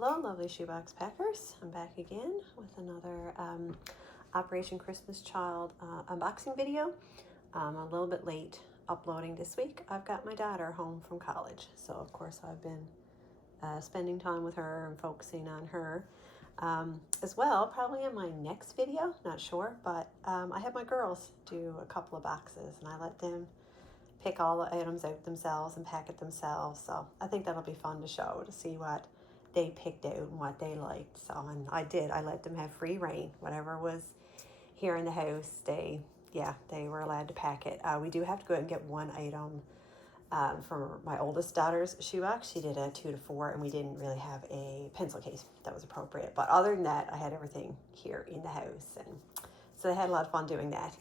Hello, lovely Shoebox Packers. I'm back again with another Operation Christmas Child unboxing video. I'm a little bit late uploading this week. I've got my daughter home from college, so of course I've been spending time with her and focusing on her. As well, probably in my next video, not sure, but I have my girls do a couple of boxes and I let them pick all the items out themselves and pack it themselves. So I think that'll be fun to show, to see what they picked out and what they liked. So, and I let them have free reign. Whatever was here in the house, they were allowed to pack it. We do have to go out and get one item for my oldest daughter's shoebox. She did a 2 to 4 and we didn't really have a pencil case that was appropriate. But other than that, I had everything here in the house. And so they had a lot of fun doing that.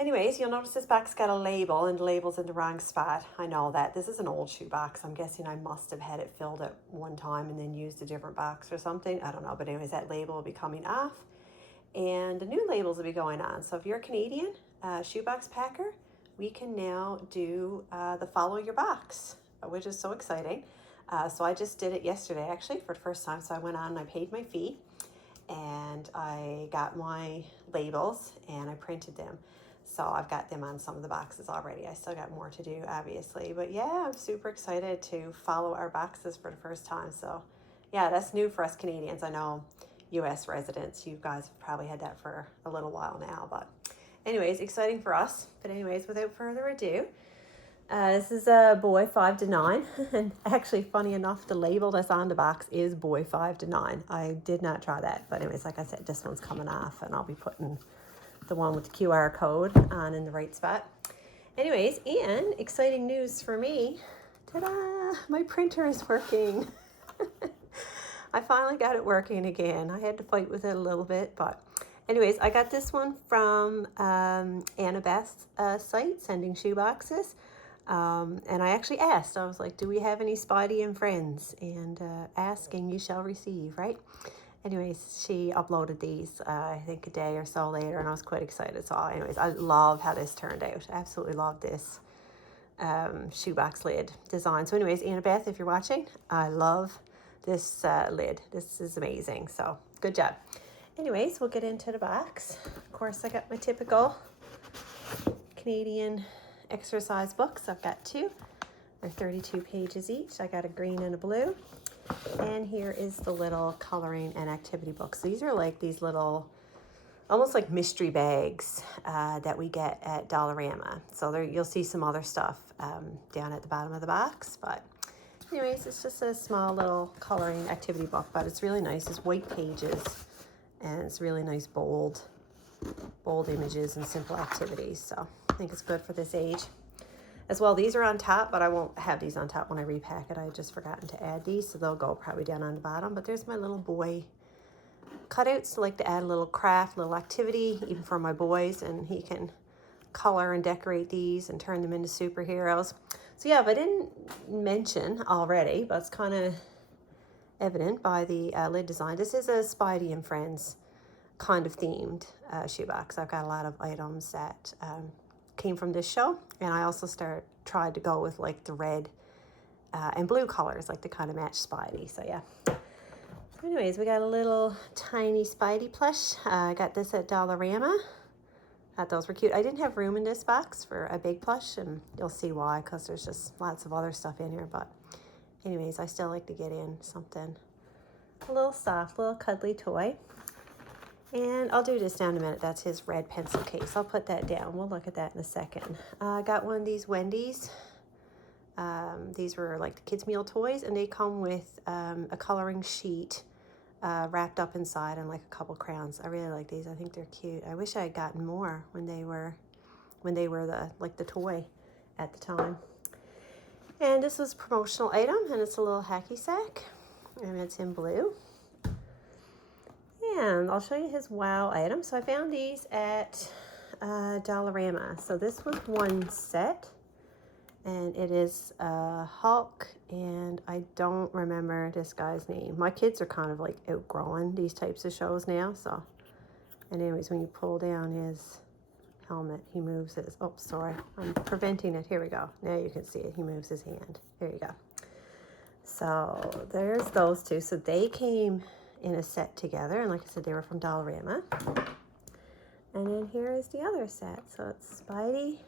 Anyways, you'll notice this box got a label and the label's in the wrong spot. I know that. This is an old shoebox. I'm guessing I must have had it filled at one time and then used a different box or something. I don't know. But anyways, that label will be coming off and the new labels will be going on. So if you're a Canadian shoebox packer, we can now do the follow your box, which is so exciting. So I just did it yesterday, actually, for the first time. So I went on and I paid my fee and I got my labels and I printed them. So I've got them on some of the boxes already. I still got more to do, obviously. But yeah, I'm super excited to follow our boxes for the first time. So yeah, that's new for us Canadians. I know US residents, you guys have probably had that for a little while now. But anyways, exciting for us. But anyways, without further ado, this is a boy 5 to 9. And actually, funny enough, the label that's on the box is boy 5 to 9. I did not try that. But anyways, like I said, this one's coming off and I'll be putting the one with the QR code on in the right spot. Anyways, and exciting news for me. Ta-da! My printer is working. I finally got it working again. I had to fight with it a little bit, but anyways, I got this one from Annabeth's site, Sending Shoeboxes. And I actually asked, I was like, do we have any Spidey and friends? And asking you shall receive, right? Anyways, she uploaded these, I think a day or so later, and I was quite excited. So anyways, I love how this turned out. I absolutely love this shoebox lid design. So anyways, Annabeth, if you're watching, I love this lid. This is amazing. So good job. Anyways, we'll get into the box. Of course, I got my typical Canadian exercise books. I've got 2. They're 32 pages each. I got a green and a blue. And here is the little coloring and activity books. These are like these little, almost like mystery bags that we get at Dollarama. So there, you'll see some other stuff down at the bottom of the box. But anyways, it's just a small little coloring activity book, but it's really nice. It's white pages and it's really nice bold images and simple activities. So I think it's good for this age. As well, these are on top, but I won't have these on top when I repack it. I had just forgotten to add these, so they'll go probably down on the bottom. But there's my little boy cutouts. I like to add a little craft, little activity, even for my boys, and he can color and decorate these and turn them into superheroes. So yeah, if I didn't mention already, but it's kind of evident by the lid design, this is a Spidey and Friends kind of themed shoebox. I've got a lot of items that came from this show, and I also tried to go with like the red and blue colors, like to kind of match Spidey. So yeah. Anyways, we got a little tiny Spidey plush. I got this at Dollarama. Thought those were cute. I didn't have room in this box for a big plush, and you'll see why, because there's just lots of other stuff in here. But anyways, I still like to get in something a little soft, little cuddly toy. And I'll do this down in a minute. That's his red pencil case. I'll put that down. We'll look at that in a second. I got one of these Wendy's. These were like the kids' meal toys, and they come with a coloring sheet wrapped up inside and like a couple crayons. I really like these. I think they're cute. I wish I had gotten more when they were the toy at the time. And this was a promotional item, and it's a little hacky sack, and it's in blue. And I'll show you his wow item. So I found these at Dollarama. So this was one set, and it is Hulk, and I don't remember this guy's name. My kids are kind of like outgrowing these types of shows now. So, and anyways, when you pull down his helmet, he moves his, oh, sorry, I'm preventing it. Here we go. Now you can see it. He moves his hand. There you go. So there's those two. So they came in a set together, and like I said, they were from Dollarama. And then here is the other set. So it's Spidey,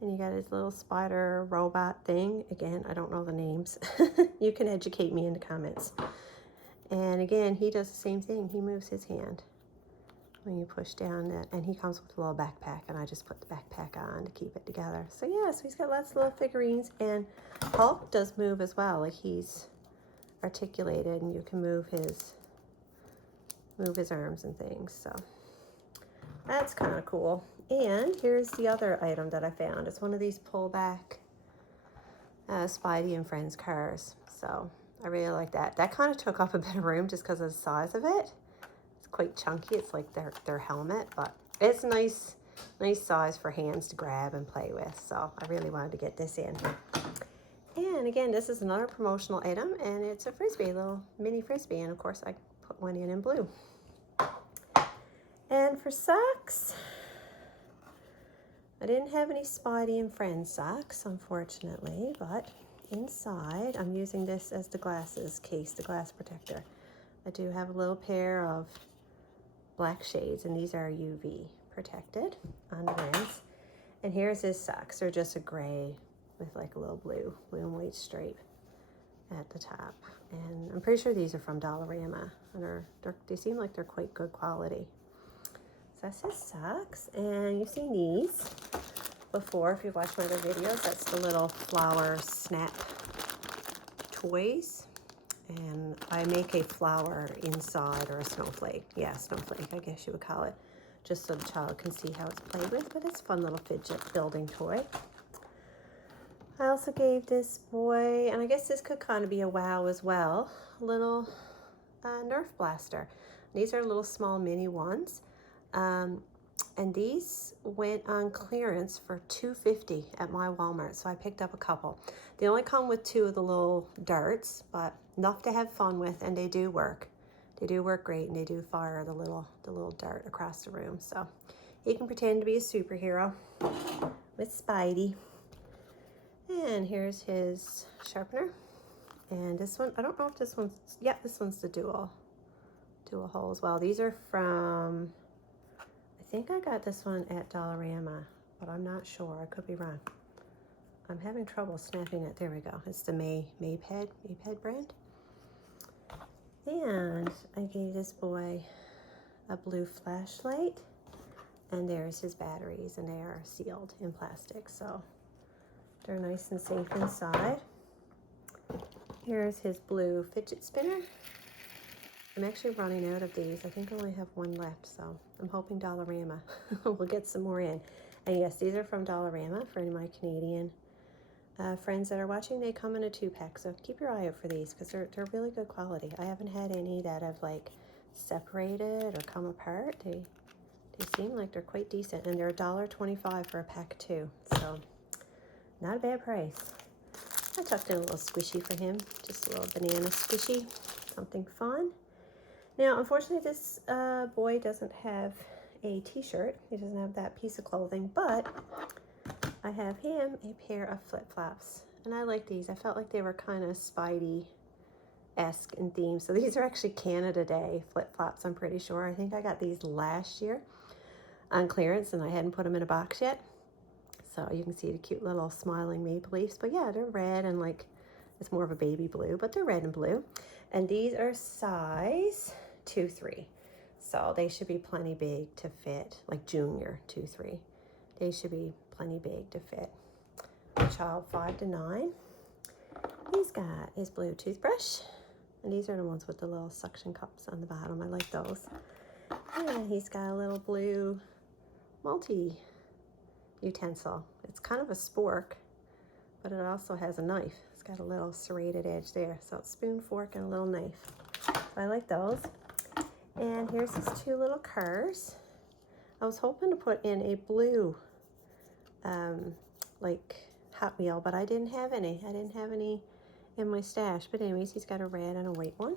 and you got his little spider robot thing. Again, I don't know the names. You can educate me in the comments. And again, he does the same thing. He moves his hand when you push down that, and he comes with a little backpack, and I just put the backpack on to keep it together. So yeah, so he's got lots of little figurines, and Hulk does move as well. Like, he's articulated, and you can move his arms and things. So that's kind of cool. And here's the other item that I found. It's one of these pull-back Spidey and Friends cars. So I really like that. That kind of took up a bit of room just because of the size of it. It's quite chunky. It's like their helmet, but it's nice size for hands to grab and play with. So I really wanted to get this in. And again, this is another promotional item, and it's a Frisbee, a little mini Frisbee. And of course, I put one in blue. And for socks, I didn't have any Spidey and Friends socks, unfortunately, but inside, I'm using this as the glasses case, the glass protector. I do have a little pair of black shades, and these are UV protected on the rims. And here's his socks. They're just a gray with like a little blue and white stripe at the top. And I'm pretty sure these are from Dollarama, and they seem like they're quite good quality. So that's his socks, and you've seen these before if you've watched my other videos. That's the little flower snap toys, and I make a flower inside, or a snowflake. Yeah, snowflake, I guess you would call it, just so the child can see how it's played with. But it's a fun little fidget building toy. I also gave this boy, and I guess this could kind of be a wow as well, a little Nerf blaster. These are little small mini ones. And these went on clearance for $2.50 at my Walmart, so I picked up a couple. They only come with 2 of the little darts, but enough to have fun with, and they do work. They do work great, and they do fire the little dart across the room. So he can pretend to be a superhero with Spidey. And here's his sharpener. And this one, I don't know if this one's, yeah, this one's the dual hole as well. These are from, I think I got this one at Dollarama, but I'm not sure. I could be wrong. I'm having trouble snapping it. There we go. It's the Maped brand. And I gave this boy a blue flashlight, and there's his batteries, and they are sealed in plastic, so they're nice and safe inside. Here's his blue fidget spinner. I'm actually running out of these. I think I only have one left, so I'm hoping Dollarama will get some more in. And yes, these are from Dollarama for any of my Canadian friends that are watching. They come in a 2-pack, so keep your eye out for these because they're really good quality. I haven't had any that have like separated or come apart. They seem like they're quite decent, and they're $1.25 for a pack too, so not a bad price. I tucked in a little squishy for him, just a little banana squishy, something fun. Now, unfortunately, this boy doesn't have a t-shirt. He doesn't have that piece of clothing, but I have him a pair of flip-flops, and I like these. I felt like they were kind of Spidey-esque in theme. So these are actually Canada Day flip-flops, I'm pretty sure. I think I got these last year on clearance, and I hadn't put them in a box yet. So you can see the cute little smiling maple leaves. But yeah, they're red, and like, it's more of a baby blue, but they're red and blue. And these are size 2-3. So they should be plenty big to fit, like junior 2-3. They should be plenty big to fit a child 5 to 9. He's got his blue toothbrush, and these are the ones with the little suction cups on the bottom. I like those. And he's got a little blue multi-utensil. It's kind of a spork, but it also has a knife. It's got a little serrated edge there. So it's spoon, fork, and a little knife. So I like those. And here's his 2 little cars. I was hoping to put in a blue like Hot Wheel, but I didn't have any. I didn't have any in my stash. But anyways, he's got a red and a white one.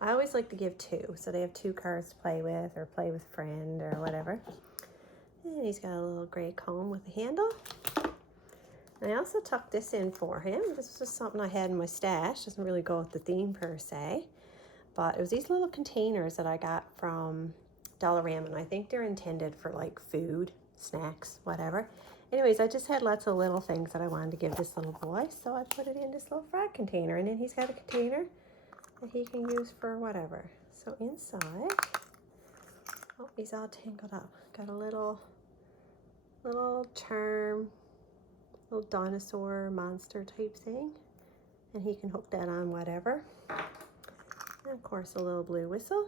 I always like to give 2, so they have 2 cars to play with, or play with a friend, or whatever. And he's got a little gray comb with a handle. I also tucked this in for him. This was just something I had in my stash. Doesn't really go with the theme per se. But it was these little containers that I got from Dollarama. And I think they're intended for like food, snacks, whatever. Anyways, I just had lots of little things that I wanted to give this little boy. So I put it in this little frog container. And then he's got a container that he can use for whatever. So inside, oh, he's all tangled up. Got a little charm, little dinosaur monster type thing, and he can hook that on whatever. And of course a little blue whistle.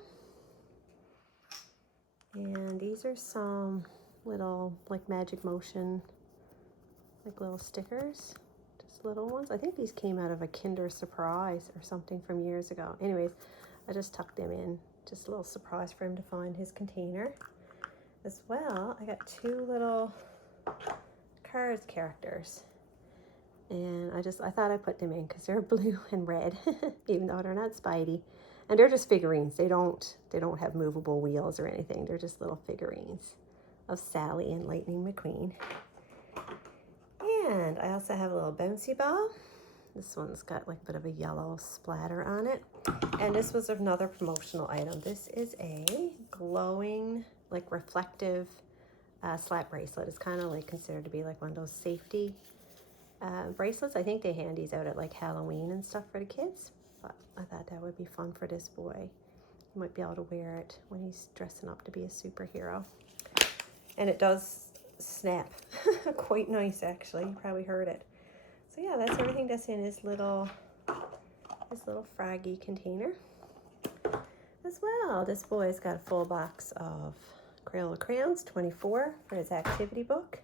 And these are some little like magic motion, like little stickers, just little ones. I think these came out of a Kinder Surprise or something from years ago. Anyways, I just tucked them in, just a little surprise for him to find his container. As well, I got two little Cars characters, and I thought I'd put them in because they're blue and red, even though they're not Spidey, and they're just figurines. They don't have movable wheels or anything. They're just little figurines of Sally and Lightning McQueen. And I also have a little bouncy ball. This one's got like a bit of a yellow splatter on it, and this was another promotional item. This is a glowing, like reflective slap bracelet. It's kind of like considered to be like one of those safety bracelets. I think they hand these out at like Halloween and stuff for the kids, but I thought that would be fun for this boy. He might be able to wear it when he's dressing up to be a superhero. And it does snap quite nice, actually. You probably heard it. So yeah, that's everything that's in this little froggy container. As well, this boy's got a full box of Crayola crayons, 24 for his activity book.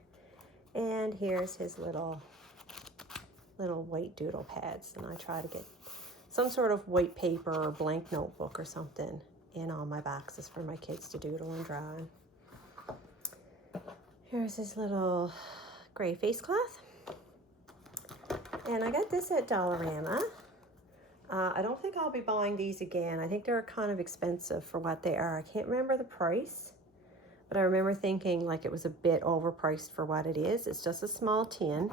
And here's his little white doodle pads. And I try to get some sort of white paper or blank notebook or something in all my boxes for my kids to doodle and draw in. Here's his little gray face cloth. And I got this at Dollarama. I don't think I'll be buying these again. I think they're kind of expensive for what they are. I can't remember the price, but I remember thinking like it was a bit overpriced for what it is. It's just a small tin,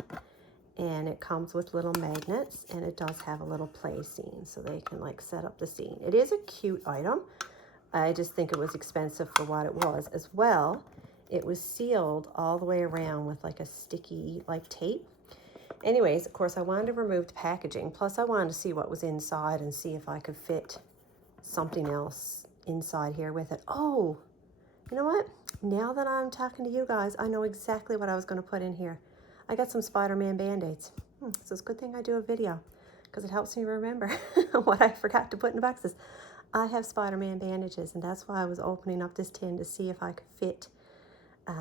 and it comes with little magnets, and it does have a little play scene, so they can like set up the scene. It is a cute item. I just think it was expensive for what it was. As well, it was sealed all the way around with like a sticky like tape. Anyways, of course, I wanted to remove the packaging. Plus, I wanted to see what was inside and see if I could fit something else inside here with it. Oh, you know what? Now that I'm talking to you guys, I know exactly what I was going to put in here. I got some Spider-Man Band-Aids. So it's a good thing I do a video because it helps me remember what I forgot to put in the boxes. I have Spider-Man bandages, and that's why I was opening up this tin to see if I could fit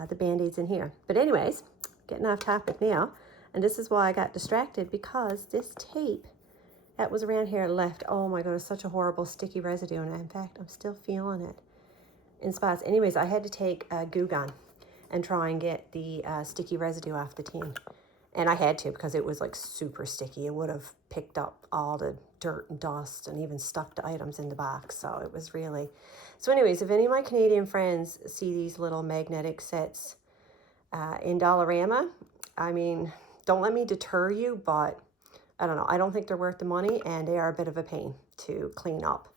the Band-Aids in here. But anyways, getting off topic now. And this is why I got distracted, because this tape that was around here left, oh my goodness, such a horrible sticky residue. And in fact, I'm still feeling it in spots. Anyways, I had to take a Goo Gun and try and get the sticky residue off the tin. And I had to, because it was like super sticky. It would have picked up all the dirt and dust and even stuck the items in the box. So it was really... So anyways, if any of my Canadian friends see these little magnetic sets in Dollarama, I mean... Don't let me deter you, but I don't know. I don't think they're worth the money, and they are a bit of a pain to clean up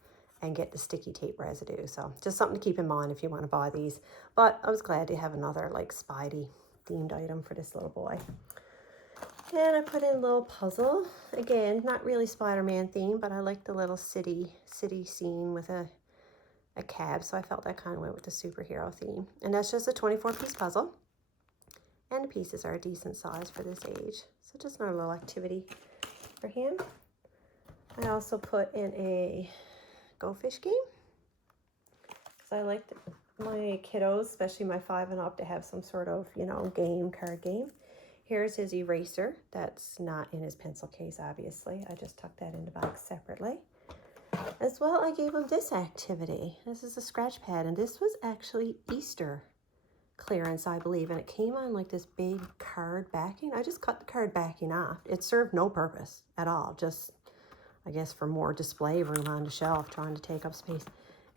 and get the sticky tape residue. So just something to keep in mind if you want to buy these. But I was glad to have another like Spidey themed item for this little boy. And I put in a little puzzle. Again, not really Spider-Man themed, but I like the little city scene with a cab. So I felt that kind of went with the superhero theme. And that's just a 24-piece puzzle. And the pieces are a decent size for this age. So just another little activity for him. I also put in a Go Fish game. Because I like my kiddos, especially my 5 and up, to have some sort of, you know, card game. Here's his eraser. That's not in his pencil case, obviously. I just tucked that in the box separately. As well, I gave him this activity. This is a scratch pad, and this was actually Easter clearance, I believe, and it came on like this big card backing. I just cut the card backing off. It served no purpose at all, just I guess for more display room on the shelf, trying to take up space.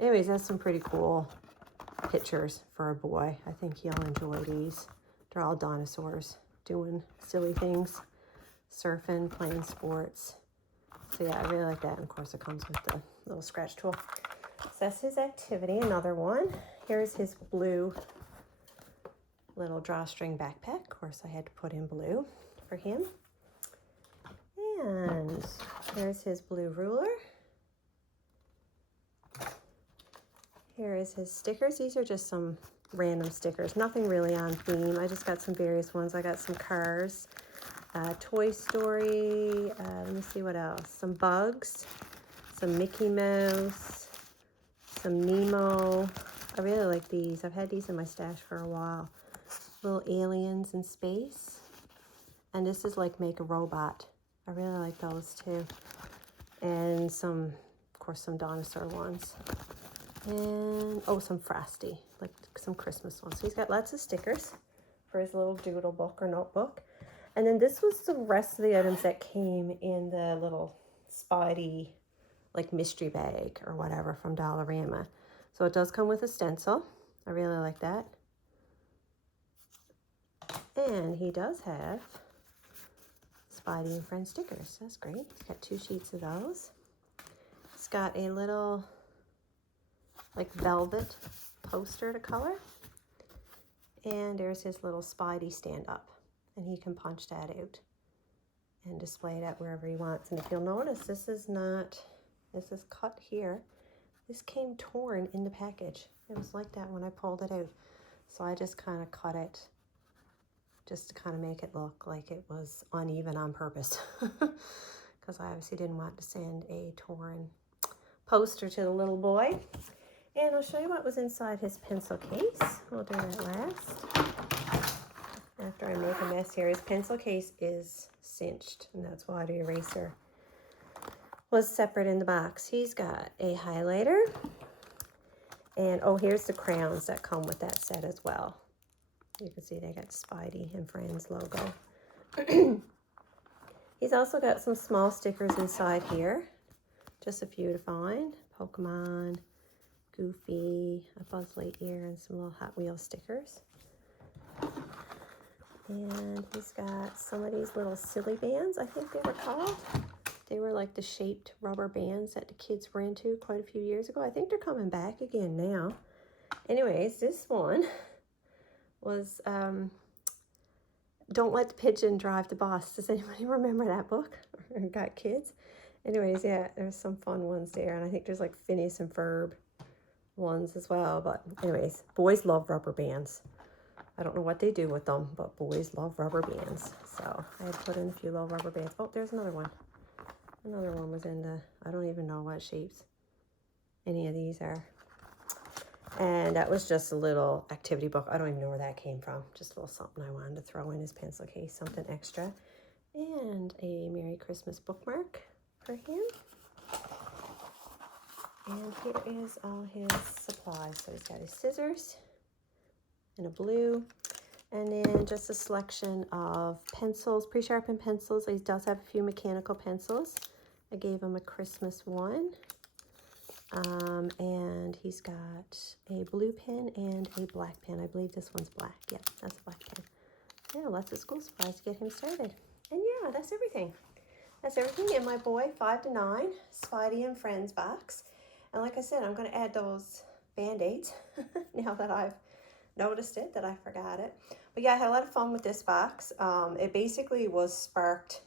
Anyways, that's some pretty cool pictures for a boy. I think he'll enjoy these. They're all dinosaurs doing silly things. surfing, playing sports. So yeah, I really like that. And of course it comes with the little scratch tool. So that's his activity. Another one. Here's his blue little drawstring backpack. Of course I had to put in blue for him. And here's his blue ruler. Here is his stickers. These are just some random stickers. Nothing really on theme. I just got some various ones. I got some cars, Toy Story. Let me see what else. Some bugs, some Mickey Mouse, some Nemo. I really like these. I've had these in my stash for a while. Little aliens in space. And this is like Make a Robot. I really like those too. And some, of course, some dinosaur ones. And, oh, some Frosty, like some Christmas ones. So he's got lots of stickers for his little doodle book or notebook. And then this was the rest of the items that came in the little Spidey, like mystery bag or whatever from Dollarama. So it does come with a stencil. I really like that. And he does have Spidey and Friends stickers. That's great. He's got 2 sheets of those. It's got a little like velvet poster to color. And there's his little Spidey stand up. And he can punch that out and display that wherever he wants. And if you'll notice, this is cut here. This came torn in the package. It was like that when I pulled it out. So I just kind of cut it just to kind of make it look like it was uneven on purpose. Because I obviously didn't want to send a torn poster to the little boy. And I'll show you what was inside his pencil case. We'll do that last. After I make a mess here, his pencil case is cinched, and that's why the eraser was separate in the box. He's got a highlighter. And, oh, here's the crayons that come with that set as well. You can see they got Spidey and Friends logo. He's also got some small stickers inside here. Just a few to find. Pokemon, Goofy, a Buzz Lightyear, and some little Hot Wheels stickers. And he's got some of these little silly bands, I think they were called. They were like the shaped rubber bands that the kids were into quite a few years ago. I think they're coming back again now. Anyways, this one was Don't Let the Pigeon Drive the Bus. Does anybody remember that book? Or got kids? Anyways, yeah, there's some fun ones there. And I think there's like Phineas and Ferb ones as well. But anyways, boys love rubber bands. I don't know what they do with them, but boys love rubber bands. So I had put in a few little rubber bands. Oh, there's another one. Another one was in the, I don't even know what shapes any of these are. And that was just a little activity book. I don't even know where that came from. Just a little something I wanted to throw in his pencil case, something extra. And a Merry Christmas bookmark for him. And here is all his supplies. So he's got his scissors and a blue. And then just a selection of pencils, pre-sharpened pencils. He does have a few mechanical pencils. I gave him a Christmas one. And he's got a blue pen and a black pen. I believe this one's black. Yeah, that's a black pen. Yeah, lots of school supplies to get him started. And yeah, that's everything. That's everything in my boy 5 to 9 Spidey and Friends box. And like I said, I'm going to add those Band-Aids now that I've noticed it, that I forgot it. But yeah, I had a lot of fun with this box. It basically was sparked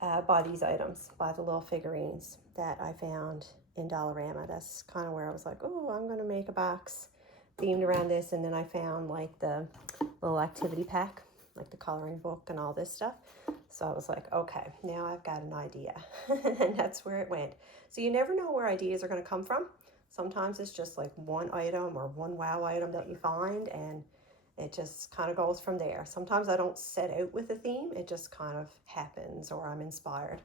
by these items, by the little figurines that I found in Dollarama. That's kind of where I was like, oh, I'm going to make a box themed around this. And then I found like the little activity pack, like the coloring book and all this stuff. So I was like, okay, now I've got an idea. And that's where it went. So you never know where ideas are going to come from. Sometimes it's just like one item or one wow item that you find, and it just kind of goes from there. Sometimes I don't set out with a theme. It just kind of happens, or I'm inspired.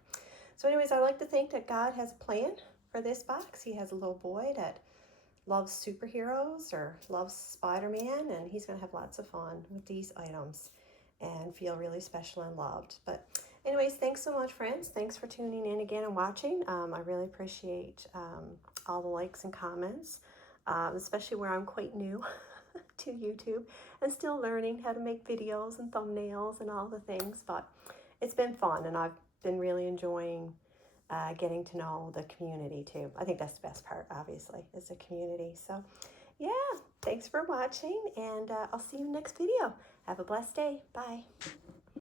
So anyways, I like to think that God has a plan for this box. He has a little boy that loves superheroes or loves Spider-Man, and he's going to have lots of fun with these items and feel really special and loved. But anyways, thanks so much, friends. Thanks for tuning in again and watching. I really appreciate all the likes and comments, especially where I'm quite new to YouTube and still learning how to make videos and thumbnails and all the things. But it's been fun, and I've been really enjoying getting to know the community too. I think that's the best part, obviously, is the community. So yeah, thanks for watching, and I'll see you in the next video. Have a blessed day. Bye.